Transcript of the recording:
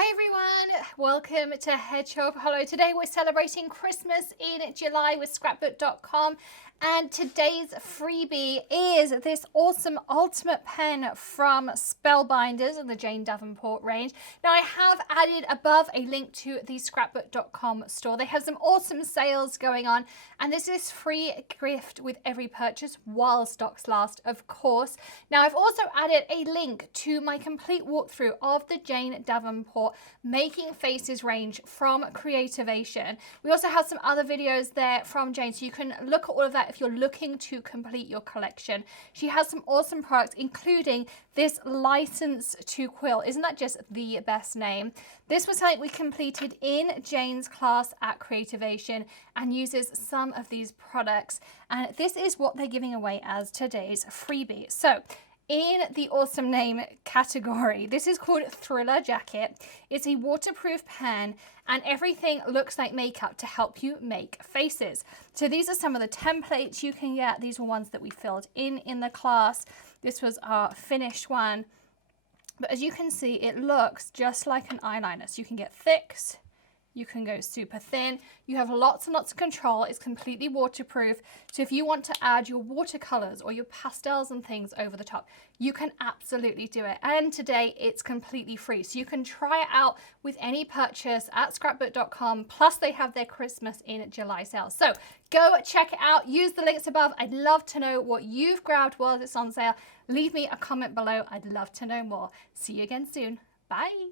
Hi everyone, welcome to Hedgehog. Hello, today we're celebrating Christmas in July with scrapbook.com, and today's freebie is this awesome ultimate pen from Spellbinders of the Jane Davenport range. Now I have added above a link to the scrapbook.com store. They have some awesome sales going on, and this is free gift with every purchase while stocks last, of course. Now I've also added a link to my complete walkthrough of the Jane Davenport Making Faces range from Creativation. We also have some other videos there from Jane, so you can look at all of that if you're looking to complete your collection. She has some awesome products, including this license to quill. Isn't that just the best name? This was something we completed in Jane's class at Creativation and uses some of these products. And this is what they're giving away as today's freebie. So in the awesome name category, this is called Thriller Jacket. It's a waterproof pen and everything looks like makeup to help you make faces. So these are some of the templates you can get. These were ones that we filled in the class. This was our finished one. But as you can see, it looks just like an eyeliner. So you can get thicks, you can go super thin. You have lots and lots of control. It's completely waterproof. So if you want to add your watercolors or your pastels and things over the top, you can absolutely do it. And today it's completely free. So you can try it out with any purchase at scrapbook.com. Plus they have their Christmas in July sale. So go check it out. Use the links above. I'd love to know what you've grabbed while it's on sale. Leave me a comment below. I'd love to know more. See you again soon. Bye.